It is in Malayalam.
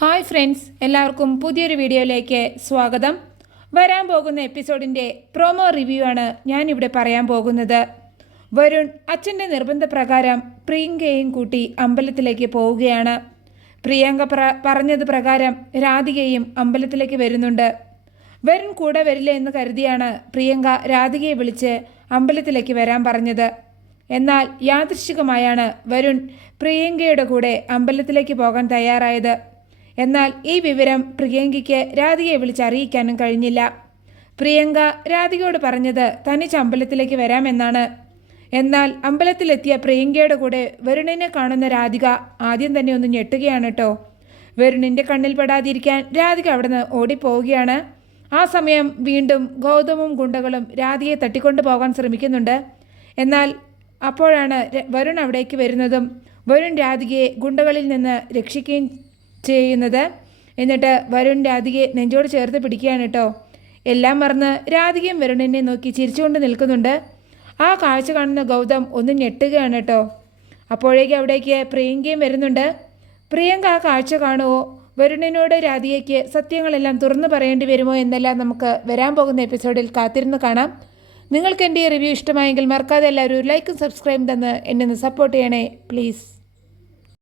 ഹായ് ഫ്രണ്ട്സ് എല്ലാവർക്കും പുതിയൊരു വീഡിയോയിലേക്ക് സ്വാഗതം. വരാൻ പോകുന്ന എപ്പിസോഡിന്റെ പ്രൊമോ റിവ്യൂ ആണ് ഞാനിവിടെ പറയാൻ പോകുന്നത്. വരുൺ അച്ഛന്റെ നിർബന്ധപ്രകാരം പ്രിയങ്കയും കൂട്ടി അമ്പലത്തിലേക്ക് പോവുകയാണ്. പ്രിയങ്ക പ്ര പറഞ്ഞത് പ്രകാരം രാധികയും അമ്പലത്തിലേക്ക് വരുന്നുണ്ട്. വരുൺ കൂടെ വരില്ല എന്ന് കരുതിയാണ് പ്രിയങ്ക രാധികയെ വിളിച്ച് അമ്പലത്തിലേക്ക് വരാൻ പറഞ്ഞത്. എന്നാൽ യാദൃശ്ചികമായാണ് വരുൺ പ്രിയങ്കയുടെ കൂടെ അമ്പലത്തിലേക്ക് പോകാൻ തയ്യാറായത്. എന്നാൽ ഈ വിവരം പ്രിയങ്കയ്ക്ക് രാധികയെ വിളിച്ചറിയിക്കാനും കഴിഞ്ഞില്ല. പ്രിയങ്ക രാധികയോട് പറഞ്ഞത് തനിച്ച് അമ്പലത്തിലേക്ക് വരാമെന്നാണ്. എന്നാൽ അമ്പലത്തിലെത്തിയ പ്രിയങ്കയുടെ കൂടെ വരുണിനെ കാണുന്ന രാധിക ആദ്യം തന്നെ ഒന്ന് ഞെട്ടുകയാണ് കേട്ടോ വരുണിന്റെ കണ്ണിൽ പെടാതിരിക്കാൻ രാധിക അവിടുന്ന് ഓടിപ്പോവുകയാണ്. ആ സമയം വീണ്ടും ഗൗതമും ഗുണ്ടകളും രാധികയെ തട്ടിക്കൊണ്ടു പോകാൻ ശ്രമിക്കുന്നുണ്ട്. എന്നാൽ അപ്പോഴാണ് വരുൺ അവിടേക്ക് വരുന്നതും വരുൺ രാധികയെ ഗുണ്ടകളിൽ നിന്ന് രക്ഷിക്കുകയും ചെയ്യുന്നത്. എന്നിട്ട് വരുൺ രാധികയെ നെഞ്ചോട് ചേർത്ത് പിടിക്കുകയാണ് കേട്ടോ. എല്ലാം മറന്ന് രാധികയും വരുണിനെ നോക്കി ചിരിച്ചുകൊണ്ട് നിൽക്കുന്നുണ്ട്. ആ കാഴ്ച കാണുന്ന ഗൗതം ഒന്ന് ഞെട്ടുകയാണ് കേട്ടോ. അപ്പോഴേക്ക് അവിടേക്ക് പ്രിയങ്കയും വരുന്നുണ്ട്. പ്രിയങ്ക ആ കാഴ്ച കാണുമോ വരുണിനോട് രാധികയ്ക്ക് സത്യങ്ങളെല്ലാം തുറന്നു പറയേണ്ടി വരുമോ എന്നെല്ലാം നമുക്ക് വരാൻ പോകുന്ന എപ്പിസോഡിൽ കാത്തിരുന്ന് കാണാം. നിങ്ങൾക്ക് എന്റെ ഈ റിവ്യൂ ഇഷ്ടമായെങ്കിൽ മറക്കാതെ എല്ലാവരും ലൈക്കും സബ്സ്ക്രൈബും തന്ന് എന്നെ സപ്പോർട്ട് ചെയ്യണേ പ്ലീസ്.